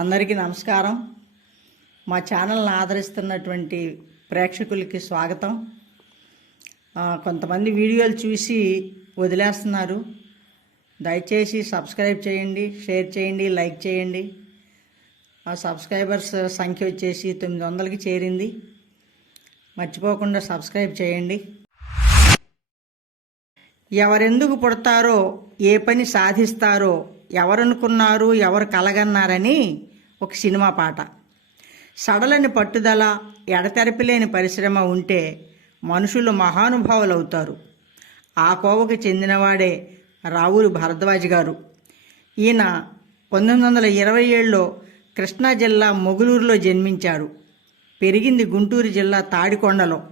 అందరికీ నమస్కారం. మా ఛానల్ని ఆదరిస్తున్నటువంటి ప్రేక్షకులకి స్వాగతం. కొంతమంది వీడియోలు చూసి వదిలేస్తున్నారు. దయచేసి సబ్స్క్రైబ్ చేయండి షేర్ చేయండి లైక్ చేయండి. ఆ సబ్స్క్రైబర్స్ సంఖ్య వచ్చేసి తొమ్మిది వందలకి చేరింది. మర్చిపోకుండా సబ్స్క్రైబ్ చేయండి. ఎవరెందుకు పుడతారో ఏ పని సాధిస్తారో ఎవరనుకున్నారు ఎవరు కలగన్నారని ఒక సినిమా పాట. సడలని పట్టుదల ఎడతెరపిలేని పరిశ్రమ ఉంటే మనుషులు మహానుభావులు అవుతారు ఆ కోవకు చెందినవాడే రావులు భరద్వాజ్ గారు. ఈయన పంతొమ్మిది వందల ఇరవై ఏడులో కృష్ణా జిల్లా మొగులూరులో జన్మించారు. పెరిగింది గుంటూరు జిల్లా తాడికొండలో.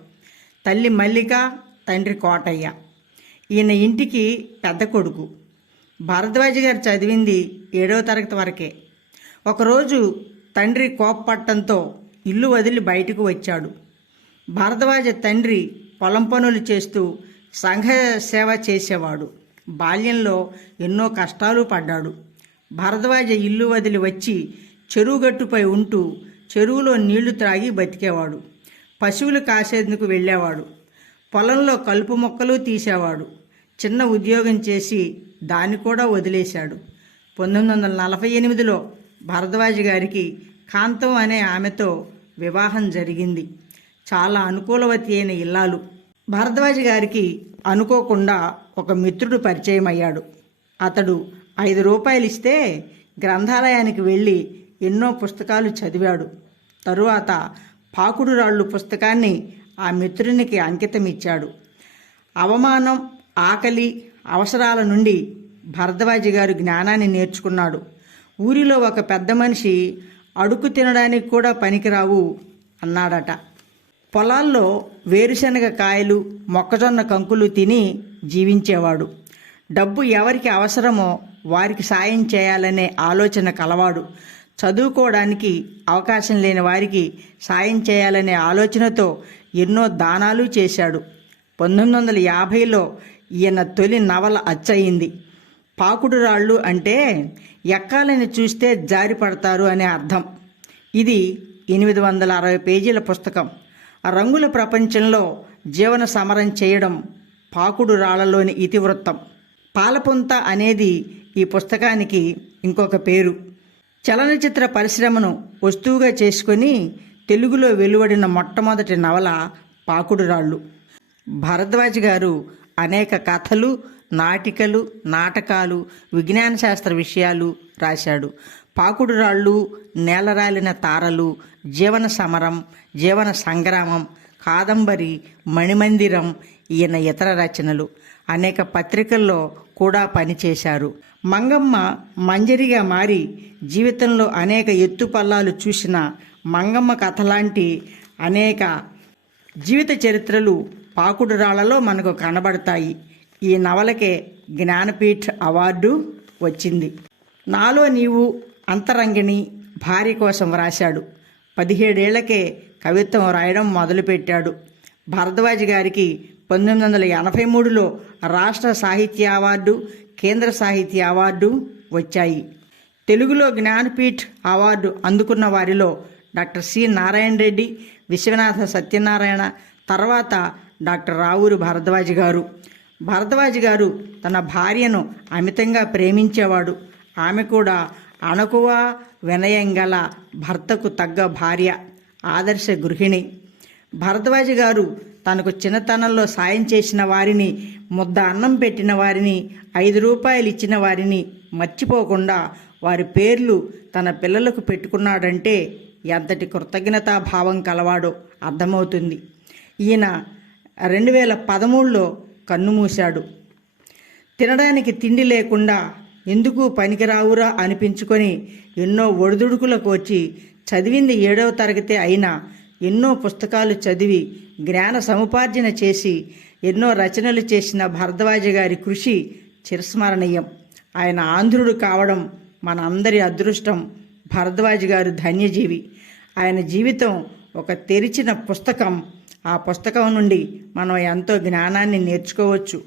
తల్లి మల్లిక తండ్రి కోటయ్య. ఈయన ఇంటికి పెద్ద కొడుకు. భరద్వాజ గారు చదివింది ఏడవ తరగతి వరకే. ఒకరోజు తండ్రి కోప్పట్టంతో ఇల్లు వదిలి బయటకు వచ్చాడు. భరద్వాజ తండ్రి పొలం పనులు చేస్తూ సంఘ సేవ చేసేవాడు. బాల్యంలో ఎన్నో కష్టాలు పడ్డాడు. భరద్వాజ ఇల్లు వదిలి వచ్చి చెరువుగట్టుపై ఉంటూ చెరువులో నీళ్ళు త్రాగి బతికేవాడు. పశువులు కాసేందుకు వెళ్ళేవాడు. పొలంలో కలుపు మొక్కలు తీసేవాడు. చిన్న ఉద్యోగం చేసి దాన్ని కూడా వదిలేశాడు. పంతొమ్మిది వందల నలభై ఎనిమిదిలో భరద్వాజ్ గారికి కాంతం అనే ఆమెతో వివాహం జరిగింది. చాలా అనుకూలవతి అయిన ఇల్లాలు. భరద్వాజ్ గారికి అనుకోకుండా ఒక మిత్రుడు పరిచయం అయ్యాడు అతడు ఐదు రూపాయలు ఇస్తే గ్రంథాలయానికి వెళ్ళి ఎన్నో పుస్తకాలు చదివాడు. తరువాత పాకుడు రాళ్ళు పుస్తకాన్ని ఆ మిత్రునికి అంకితం ఇచ్చాడు అవమానం ఆకలి అవసరాల నుండి భరద్వాజి గారు జ్ఞానాన్ని నేర్చుకున్నాడు. ఊరిలో ఒక పెద్ద మనిషి అడుగు తినడానికి కూడా పనికిరావు అన్నాడట. పొలాల్లో వేరుశనగ కాయలు మొక్కజొన్న కంకులు తిని జీవించేవాడు. డబ్బు ఎవరికి అవసరమో వారికి సాయం చేయాలనే ఆలోచన కలవాడు. చదువుకోవడానికి అవకాశం లేని వారికి సాయం చేయాలనే ఆలోచనతో ఎన్నో దానాలు చేశాడు. పంతొమ్మిది వందల యాభైలో ఈయన తొలి నవల అచ్చయింది. పాకుడు రాళ్ళు అంటే ఎక్కాలని చూస్తే జారి పడతారు అనే అర్థం. ఇది ఎనిమిది వందల అరవై పేజీల పుస్తకం. రంగుల ప్రపంచంలో జీవన సమరం చేయడం పాకుడు రాళ్ళలోని ఇతివృత్తం. పాలపుంత అనేది ఈ పుస్తకానికి ఇంకొక పేరు. చలనచిత్ర పరిశ్రమను వస్తువుగా చేసుకొని తెలుగులో వెలువడిన మొట్టమొదటి నవల పాకుడు రాళ్ళు భరద్వాజ్ గారు అనేక కథలు నాటికలు నాటకాలు విజ్ఞాన శాస్త్ర విషయాలు రాశాడు. పాకుడు రాళ్ళు నేలరాలిన తారలు జీవన సమరం జీవన సంగ్రామం కాదంబరి మణిమందిరం ఈయన ఇతర రచనలు. అనేక పత్రికల్లో కూడా పనిచేశారు. మంగమ్మ మంజరిగా మారి జీవితంలో అనేక ఎత్తుపల్లాలు చూసిన మంగమ్మ కథ లాంటి అనేక జీవిత చరిత్రలు పాకుడు రాళ్ళలో మనకు కనబడతాయి. ఈ నవలకే జ్ఞానపీఠ్ అవార్డు వచ్చింది. నాలో నీవు అంతరంగిణి భార్య కోసం వ్రాశాడు. పదిహేడేళ్ళకే కవిత్వం రాయడం మొదలుపెట్టాడు. భరద్వాజ్ గారికి పంతొమ్మిది వందల ఎనభై మూడులో రాష్ట్ర సాహిత్య అవార్డు కేంద్ర సాహిత్య అవార్డు వచ్చాయి. తెలుగులో జ్ఞానపీఠ్ అవార్డు అందుకున్న వారిలో డాక్టర్ సి. నారాయణ రెడ్డి విశ్వనాథ సత్యనారాయణ తర్వాత డాక్టర్ రావూరు భరద్వాజ్ గారు. భరద్వాజ్ గారు తన భార్యను అమితంగా ప్రేమించేవాడు. ఆమె కూడా అణకువ వినయం గల భర్తకు తగ్గ భార్య ఆదర్శ గృహిణి. భరద్వాజ్ గారు తనకు చిన్నతనంలో సాయం చేసిన వారిని ముద్ద అన్నం పెట్టిన వారిని ఐదు రూపాయలు ఇచ్చిన వారిని మర్చిపోకుండా వారి పేర్లు తన పిల్లలకు పెట్టుకున్నాడంటే ఎంతటి కృతజ్ఞతా భావం కలవాడో అర్థమవుతుంది. ఈయన రెండు వేల పదమూడులో కన్నుమూశాడు తినడానికి తిండి లేకుండా ఎందుకు పనికిరావురా అనిపించుకొని ఎన్నో ఒడిదుడుకులకు వచ్చి చదివింది ఏడవ తరగతి అయినా ఎన్నో పుస్తకాలు చదివి జ్ఞాన సముపార్జన చేసి ఎన్నో రచనలు చేసిన భరద్వాజ గారి కృషి చిరస్మరణీయం. ఆయన ఆంధ్రుడు కావడం మన అందరి అదృష్టం భరద్వాజ గారు ధన్యజీవి. ఆయన జీవితం ఒక తెరిచిన పుస్తకం ఆ పుస్తకం నుండి మనం ఎంతో జ్ఞానాన్ని నేర్చుకోవచ్చు.